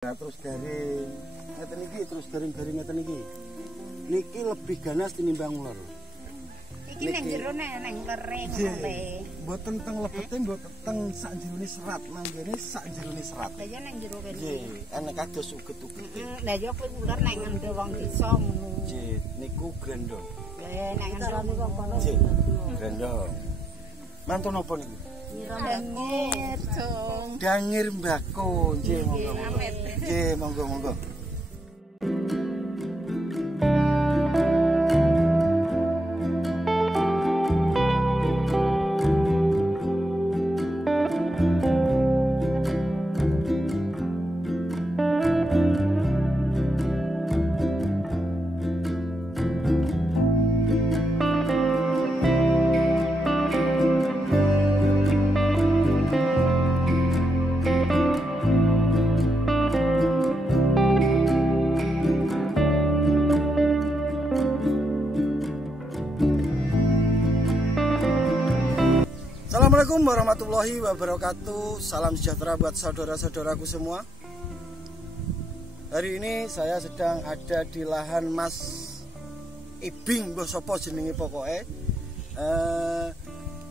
Nah, terus garing ngeten iki, terus garing-garing ngeten iki. Niki lebih ganas tinimbang ular. Iki nang jero nang kering ngene. Mboten teng lebete, mboten teng sak jerone serat, manggene sak jerone serat. Lah ya nang jero kene. Nggih, enek kados uget-uget. Lah ya kuwi ular nang ngende wong desa ngono. Nggih, niku grandong. Lah nang ngende wong kono. Nggih, grandong. Mantun napa niku? Dangir, Jong. Dangir mbako, nggih monggo. Nggih, monggo. Assalamualaikum warahmatullahi wabarakatuh. Salam sejahtera buat saudara-saudaraku semua. Hari ini saya sedang ada di lahan Mas Ibing, mbah sapa jenenge pokoke.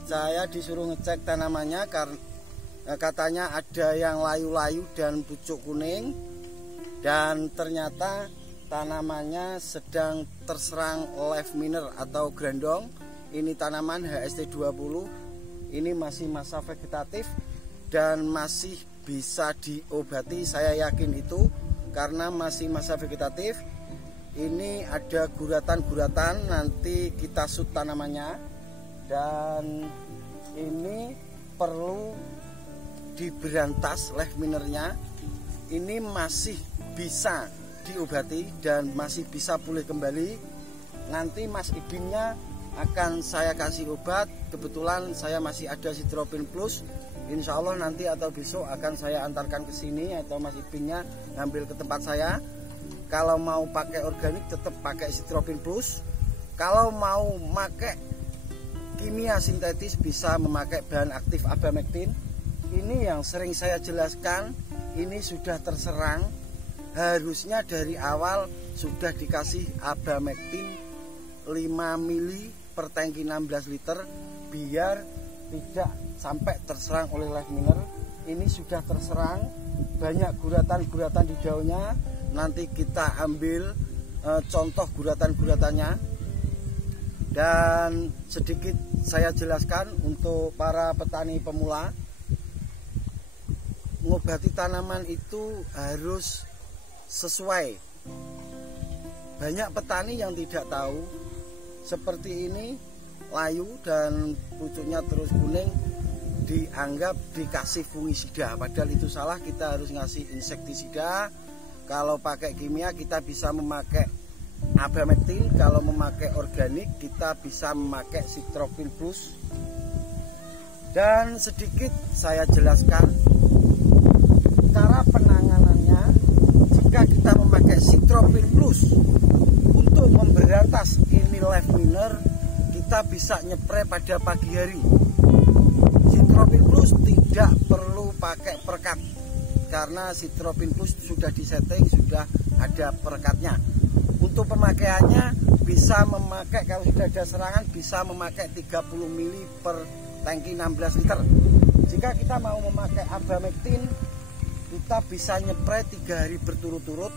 Saya disuruh ngecek tanamannya karena katanya ada yang layu-layu dan pucuk kuning, dan ternyata tanamannya sedang terserang leaf miner atau grandong. Ini tanaman HST20. Ini masih masa vegetatif dan masih bisa diobati, saya yakin itu karena masih masa vegetatif. Ini ada guratan-guratan, nanti kita shoot tanamannya, dan ini perlu diberantas leaf minernya. Ini masih bisa diobati dan masih bisa pulih kembali. Nanti Mas Ibingnya akan saya kasih obat. Kebetulan saya masih ada Citropin Plus. Insya Allah nanti atau besok akan saya antarkan ke sini, atau Mas Ibingnya ngambil ke tempat saya. Kalau mau pakai organik tetap pakai Citropin Plus. Kalau mau pakai kimia sintetis bisa memakai bahan aktif Abamectin. Ini yang sering saya jelaskan, ini sudah terserang. Harusnya dari awal sudah dikasih Abamectin 5 mili per tangki 16 liter biar tidak sampai terserang oleh leaf miner. Ini sudah terserang, banyak guratan-guratan di daunnya. Nanti kita ambil contoh guratan-guratannya, dan sedikit saya jelaskan untuk para petani pemula. Ngobati tanaman itu harus sesuai. Banyak petani yang tidak tahu, seperti ini layu dan pucuknya terus kuning, dianggap dikasih fungisida, padahal itu salah. Kita harus ngasih insektisida. Kalau pakai kimia kita bisa memakai Abamectin, kalau memakai organik kita bisa memakai Citropin Plus. Dan sedikit saya jelaskan cara penanganannya. Jika kita memakai Citropin Plus untuk memberantas ini leaf miner, kita bisa nyepray pada pagi hari. Citropin Plus tidak perlu pakai perekat karena Citropin Plus sudah disetting, sudah ada perekatnya. Untuk pemakaiannya bisa memakai, kalau sudah ada serangan bisa memakai 30 mili per tangki 16 liter. Jika kita mau memakai Abamectin, kita bisa nyepray 3 hari berturut-turut.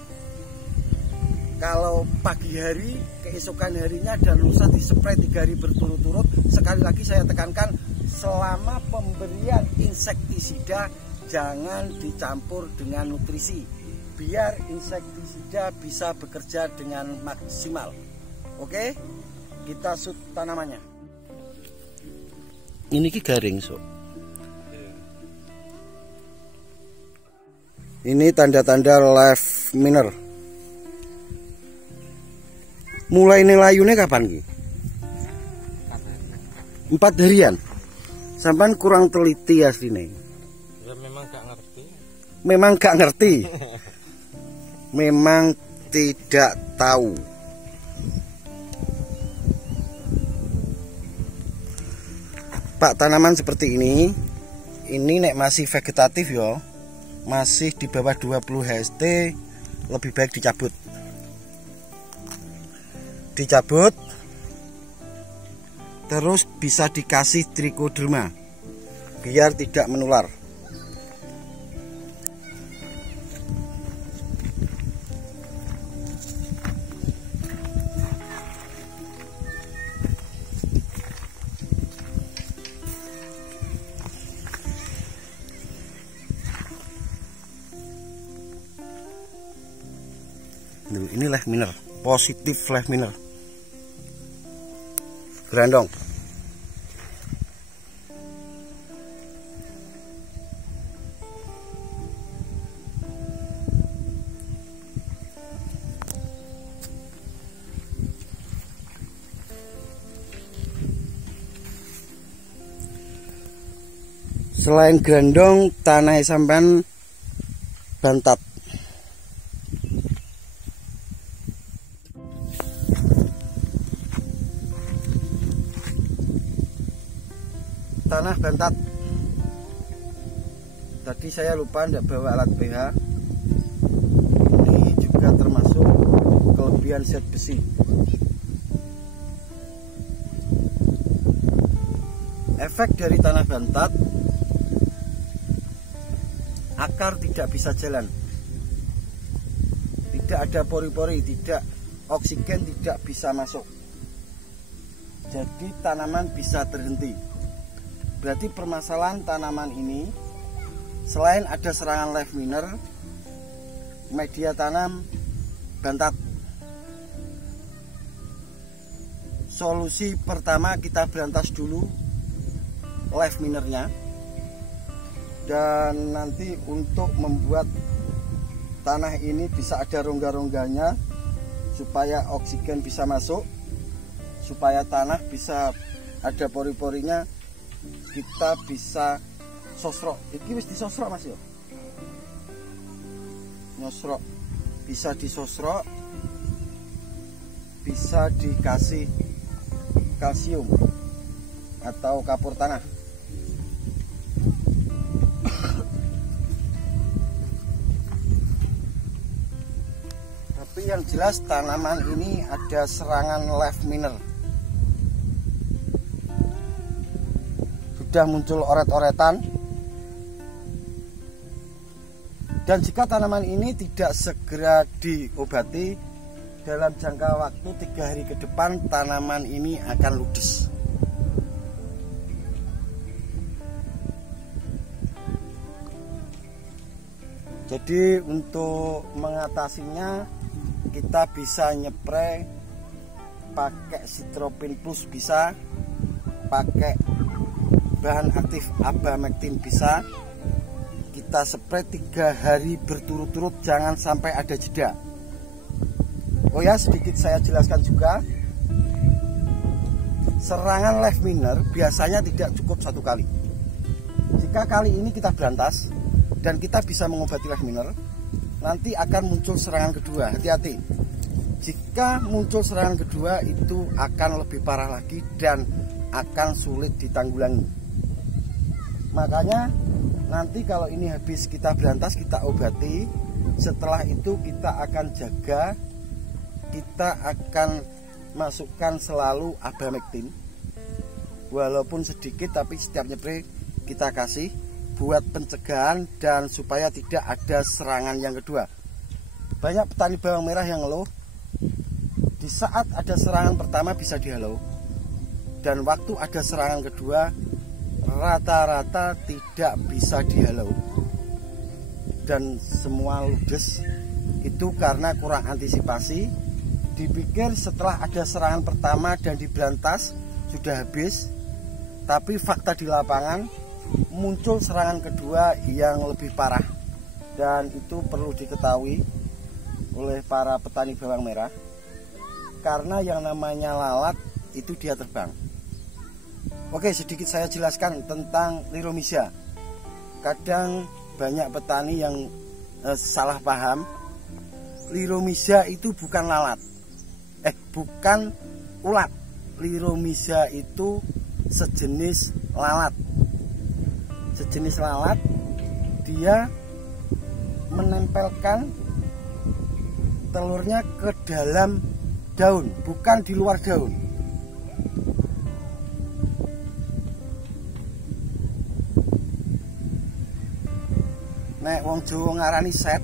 Kalau pagi hari, keesokan harinya, dan lusa dispray 3 hari berturut-turut. Sekali lagi saya tekankan, selama pemberian insektisida jangan dicampur dengan nutrisi, biar insektisida bisa bekerja dengan maksimal. Oke, kita shoot tanamannya. Ini ki garing, so. Ini tanda-tanda leaf miner. Mulai ini layune kapan ki? 4 harian. Sampan kurang teliti asline. Ya memang gak ngerti. Memang gak ngerti. Memang tidak tahu. Pak, tanaman seperti ini nek masih vegetatif ya, masih di bawah 20 HST, lebih baik dicabut. Terus bisa dikasih trichoderma biar tidak menular. Ini leaf miner, positif leaf miner, grandong. Selain grandong, tanah sampean bantat. Tanah bantat. Tadi saya lupa tidak bawa alat pH. Ini juga termasuk kelebihan zat besi. Efek dari tanah bantat, akar tidak bisa jalan, tidak ada pori-pori, tidak oksigen tidak bisa masuk, jadi tanaman bisa terhenti. Berarti permasalahan tanaman ini, selain ada serangan leaf miner, media tanam bantat. Solusi pertama, kita berantas dulu leaf minernya, dan nanti untuk membuat tanah ini bisa ada rongga-rongganya supaya oksigen bisa masuk, supaya tanah bisa ada pori-porinya, kita bisa sosrok. Iki wis disosrok Mas yo. Nyosrok. Bisa disosrok. Bisa dikasih kalsium atau kapur tanah. Tapi yang jelas tanaman ini ada serangan leaf miner. Sudah muncul oret-oretan, dan jika tanaman ini tidak segera diobati, dalam jangka waktu 3 hari ke depan tanaman ini akan ludes. Jadi untuk mengatasinya kita bisa nyepray pakai Citropin Plus, bisa pakai bahan aktif Abamectin, bisa kita spray 3 hari berturut-turut, jangan sampai ada jeda. Oh ya, sedikit saya jelaskan juga, serangan leaf miner biasanya tidak cukup 1 kali. Jika kali ini kita berantas dan kita bisa mengobati leaf miner, nanti akan muncul serangan kedua. Hati-hati, jika muncul serangan kedua itu akan lebih parah lagi dan akan sulit ditanggulangi. Makanya nanti kalau ini habis kita berantas, kita obati. Setelah itu kita akan jaga, kita akan masukkan selalu Abamectin, walaupun sedikit, tapi setiap nyepray kita kasih buat pencegahan dan supaya tidak ada serangan yang kedua. Banyak petani bawang merah yang ngeluh, di saat ada serangan pertama bisa dihalau, dan waktu ada serangan kedua rata-rata tidak bisa dihalau dan semua ludes. Itu karena kurang antisipasi, dipikir setelah ada serangan pertama dan diberantas sudah habis, tapi fakta di lapangan muncul serangan kedua yang lebih parah, dan itu perlu diketahui oleh para petani bawang merah, karena yang namanya lalat itu dia terbang. Oke, sedikit saya jelaskan tentang Liromyza. Kadang banyak petani yang salah paham. Liromyza itu bukan lalat, bukan ulat. Liromyza itu sejenis lalat. Sejenis lalat, dia menempelkan telurnya ke dalam daun, bukan di luar daun. Nek wong Jawa ngarani set,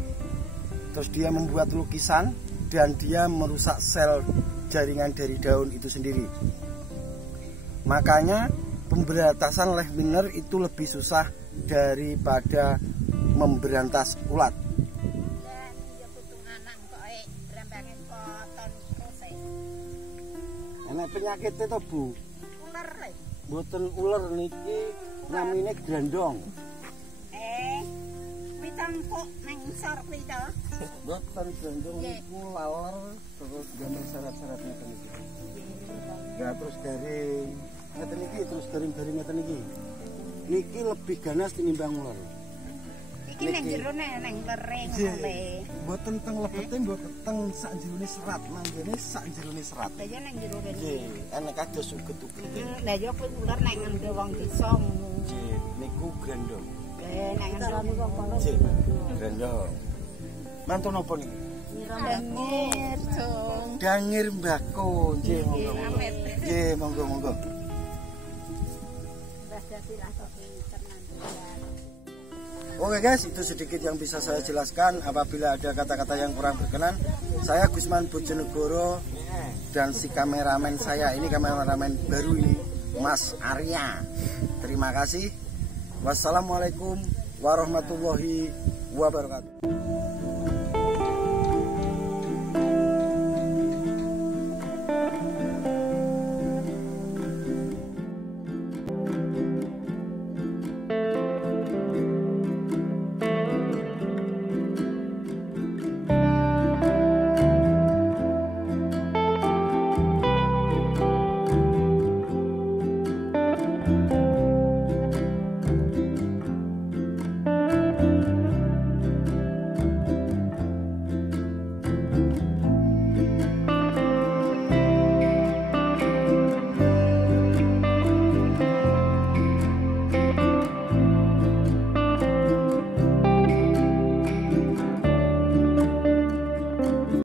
terus dia membuat lukisan dan dia merusak sel jaringan dari daun itu sendiri. Makanya pemberantasan Lechwinner itu lebih susah daripada memberantas ulat. Enak penyakit itu Bu? Ular le. Boten ular niki namine grandong. Kuwi tampuk nang sor kuwi to. Boten grandong niku laler terus gambar syarat-syaratnya niki. Ya terus garing. Ngeten iki terus garing-garing ngeten iki. Niki lebih ganas tinimbang ular. Iki nang jero nang kering le. Mboten teng lebete mboten teng sak jerone serat, manggene sak jerone serat. Lah ya nang jero kene. Nggih, enek kados uget-uget. Lah ya kuwi ular nang ngende wong desa. Nggih, niku grandong. Nang ngende wong kono. Nggih, grandong. Mantun napa niki? Dangir, Jong. Dangir mbako, nggih monggo. Nggih, monggo. Oke guys, itu sedikit yang bisa saya jelaskan. Apabila ada kata-kata yang kurang berkenan, saya Gusman Bojonegoro dan si kameramen saya, ini kameramen baru ini, Mas Arya. Terima kasih. Wassalamualaikum warahmatullahi wabarakatuh.